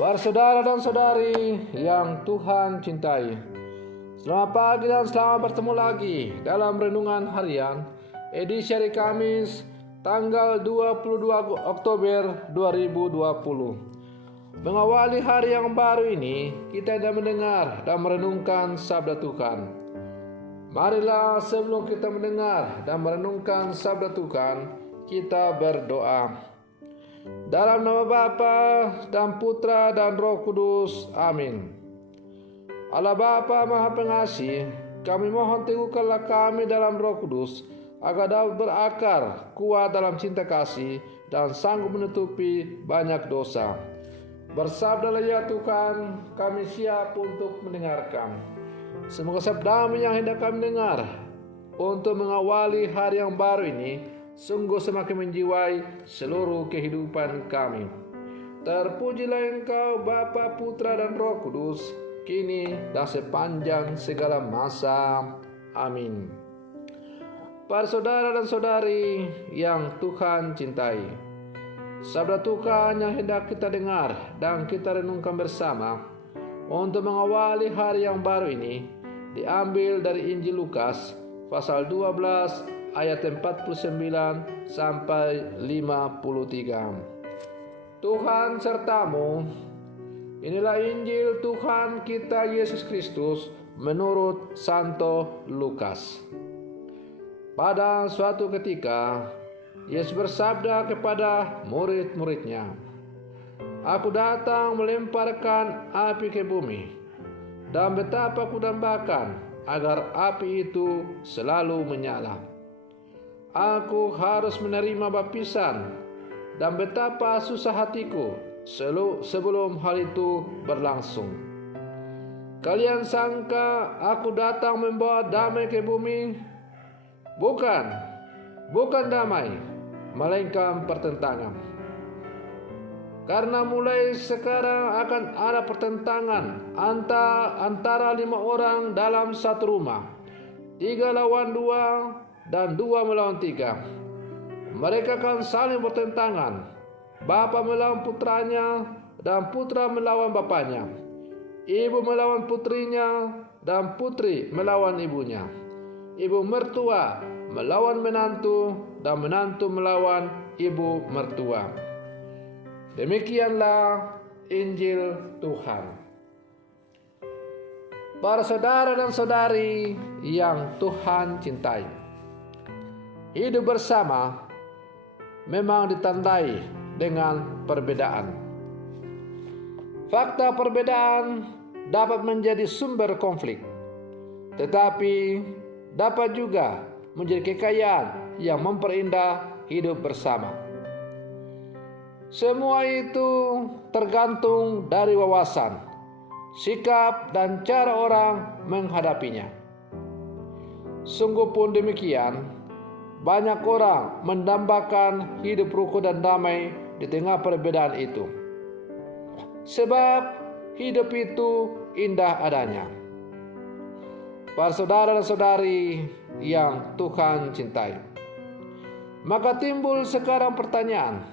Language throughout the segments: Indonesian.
Para saudara dan saudari yang Tuhan cintai, selamat pagi dan selamat bertemu lagi dalam Renungan Harian edisi hari Kamis tanggal 22 Oktober 2020. Mengawali hari yang baru ini, kita akan mendengar dan merenungkan sabda Tuhan. Marilah sebelum kita mendengar dan merenungkan sabda Tuhan, kita berdoa. Dalam nama Bapa dan Putra dan Roh Kudus, amin. Allah Bapa Maha Pengasih, kami mohon teguhkanlah kami dalam Roh Kudus, agar dapat berakar kuat dalam cinta kasih dan sanggup menutupi banyak dosa. Bersabdalah ya Tuhan, kami siap untuk mendengarkan. Semoga sabda-Mu yang hendak kami dengar untuk mengawali hari yang baru ini sungguh semakin menjiwai seluruh kehidupan kami. Terpujilah Engkau Bapa, Putra dan Roh Kudus, kini dan sepanjang segala masa. Amin. Para saudara dan saudari yang Tuhan cintai, sabda Tuhan yang hendak kita dengar dan kita renungkan bersama untuk mengawali hari yang baru ini diambil dari Injil Lukas pasal 12 ayat 49 sampai 53. Tuhan sertamu. Inilah Injil Tuhan kita Yesus Kristus menurut Santo Lukas. Pada suatu ketika, Yesus bersabda kepada murid-muridnya, "Aku datang melemparkan api ke bumi, dan betapa kudambakan agar api itu selalu menyala. Aku harus menerima baptisan, dan betapa susah hatiku sebelum hal itu berlangsung. Kalian sangka aku datang membawa damai ke bumi? Bukan damai, melainkan pertentangan. Karena mulai sekarang akan ada pertentangan antara 5 orang dalam satu rumah, 3 lawan 2 dan 2 melawan 3. Mereka akan saling bertentangan, bapa melawan putranya dan putra melawan bapaknya, ibu melawan putrinya dan putri melawan ibunya, ibu mertua melawan menantu dan menantu melawan ibu mertua." Demikianlah Injil Tuhan. Para saudara dan saudari yang Tuhan cintai, hidup bersama memang ditandai dengan perbedaan. Fakta perbedaan dapat menjadi sumber konflik, tetapi dapat juga menjadi kekayaan yang memperindah hidup bersama. Semua itu tergantung dari wawasan, sikap, dan cara orang menghadapinya. Sungguh pun demikian, banyak orang mendambakan hidup rukun dan damai di tengah perbedaan itu, sebab hidup itu indah adanya. Para saudara dan saudari yang Tuhan cintai, maka timbul sekarang pertanyaan,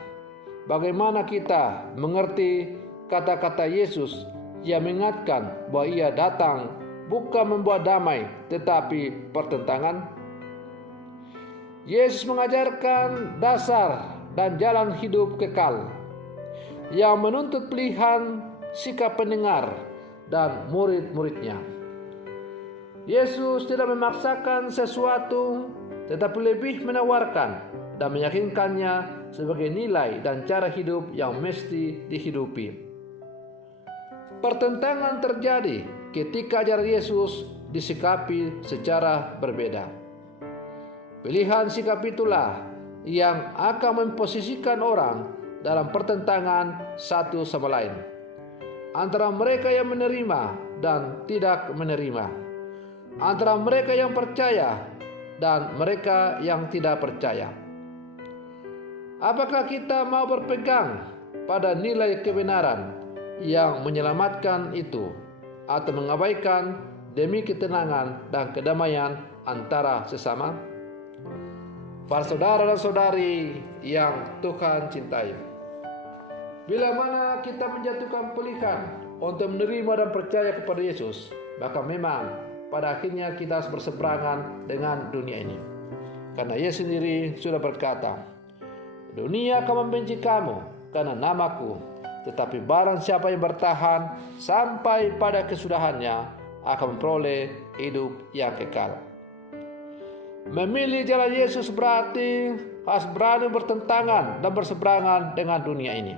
bagaimana kita mengerti kata-kata Yesus yang mengingatkan bahwa Ia datang bukan membawa damai tetapi pertentangan? Yesus mengajarkan dasar dan jalan hidup kekal yang menuntut pilihan sikap pendengar dan murid-muridnya. Yesus tidak memaksakan sesuatu, tetapi lebih menawarkan dan meyakinkannya sebagai nilai dan cara hidup yang mesti dihidupi. Pertentangan terjadi ketika ajaran Yesus disikapi secara berbeda. Pilihan sikap itulah yang akan memposisikan orang dalam pertentangan satu sama lain, antara mereka yang menerima dan tidak menerima, antara mereka yang percaya dan mereka yang tidak percaya. Apakah kita mau berpegang pada nilai kebenaran yang menyelamatkan itu, atau mengabaikan demi ketenangan dan kedamaian antara sesama? Para saudara dan saudari yang Tuhan cintai, Bila mana kita menjatuhkan pilihan untuk menerima dan percaya kepada Yesus, maka memang pada akhirnya kita harus berseberangan dengan dunia ini. Karena Yesus sendiri sudah berkata, dunia akan membenci kamu karena namaku, tetapi barang siapa yang bertahan sampai pada kesudahannya akan memperoleh hidup yang kekal. Memilih jalan Yesus berarti harus berani bertentangan dan berseberangan dengan dunia ini.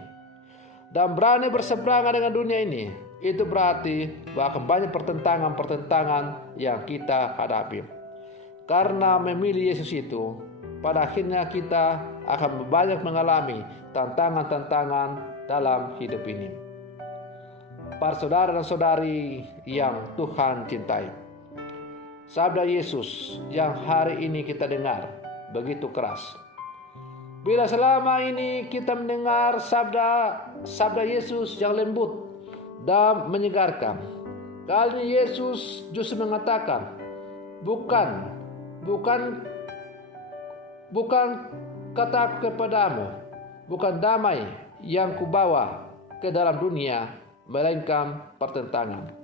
Dan berani berseberangan dengan dunia ini, itu berarti bahwa banyak pertentangan-pertentangan yang kita hadapi. Karena memilih Yesus itu, pada akhirnya kita akan banyak mengalami tantangan-tantangan dalam hidup ini. Para saudara dan saudari yang Tuhan cintai, sabda Yesus yang hari ini kita dengar begitu keras. Bila selama ini kita mendengar sabda Yesus yang lembut dan menyegarkan, kali ini Yesus justru mengatakan, bukan kataku kepadamu, bukan damai yang kubawa ke dalam dunia, melainkan pertentangan.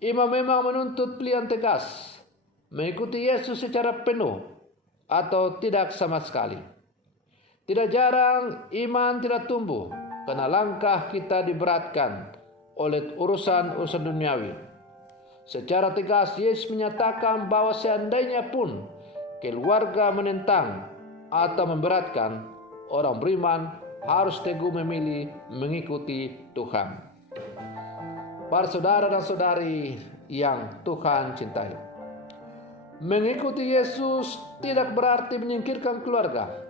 Imam memang menuntut pilihan tegas, mengikuti Yesus secara penuh atau tidak sama sekali. Tidak jarang iman tidak tumbuh karena langkah kita diberatkan oleh urusan-urusan duniawi. Secara tegas Yesus menyatakan bahwa seandainya pun keluarga menentang atau memberatkan, orang beriman harus teguh memilih mengikuti Tuhan. Para saudara dan saudari yang Tuhan cintai, mengikuti Yesus tidak berarti menyingkirkan keluarga.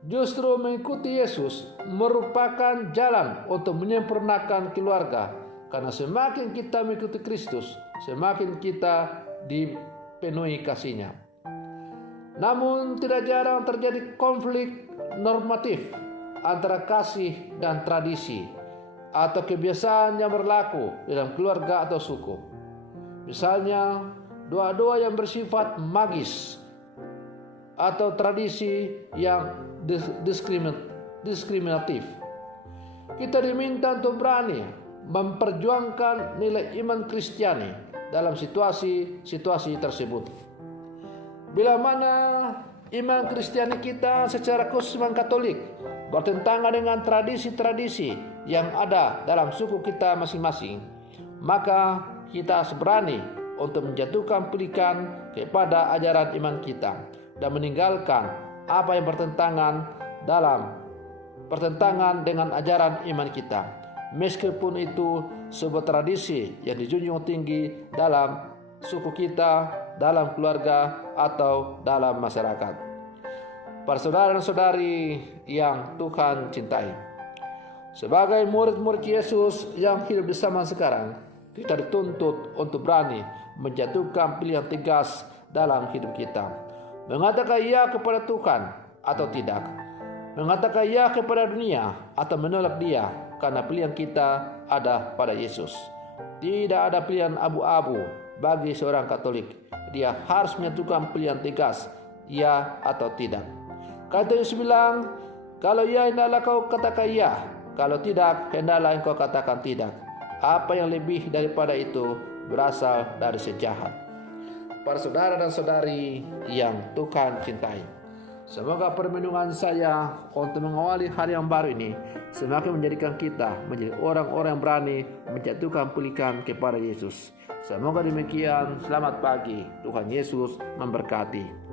Justru mengikuti Yesus merupakan jalan untuk menyempurnakan keluarga. Karena semakin kita mengikuti Kristus, semakin kita dipenuhi kasih-Nya. Namun tidak jarang terjadi konflik normatif antara kasih dan tradisi atau kebiasaan yang berlaku dalam keluarga atau suku. Misalnya, doa-doa yang bersifat magis atau tradisi yang diskriminatif. Kita diminta untuk berani memperjuangkan nilai iman Kristiani dalam situasi tersebut. Bila mana iman Kristiani kita secara khusus iman Katolik bertentangan dengan tradisi-tradisi yang ada dalam suku kita masing-masing, maka kita harus berani untuk menjatuhkan pilihan kepada ajaran iman kita dan meninggalkan apa yang bertentangan dengan ajaran iman kita, meskipun itu sebuah tradisi yang dijunjung tinggi dalam suku kita, dalam keluarga, atau dalam masyarakat. Para saudara dan saudari yang Tuhan cintai, sebagai murid-murid Yesus yang hidup di zaman sekarang, kita dituntut untuk berani menjatuhkan pilihan tegas dalam hidup kita. Mengatakan ya kepada Tuhan atau tidak, mengatakan ya kepada dunia atau menolak dia, karena pilihan kita ada pada Yesus. Tidak ada pilihan abu-abu bagi seorang Katolik. Dia harus menyatukan pilihan tegas, ya atau tidak. Kata Yesus bilang, kalau ya hendaklah kau katakan ya, kalau tidak hendaklah engkau katakan tidak. Apa yang lebih daripada itu berasal dari si jahat. Para saudara dan saudari yang Tuhan cintai, semoga permenungan saya untuk mengawali hari yang baru ini semakin menjadikan kita menjadi orang-orang yang berani menjatuhkan pilihan kepada Yesus. Semoga demikian. Selamat pagi. Tuhan Yesus memberkati.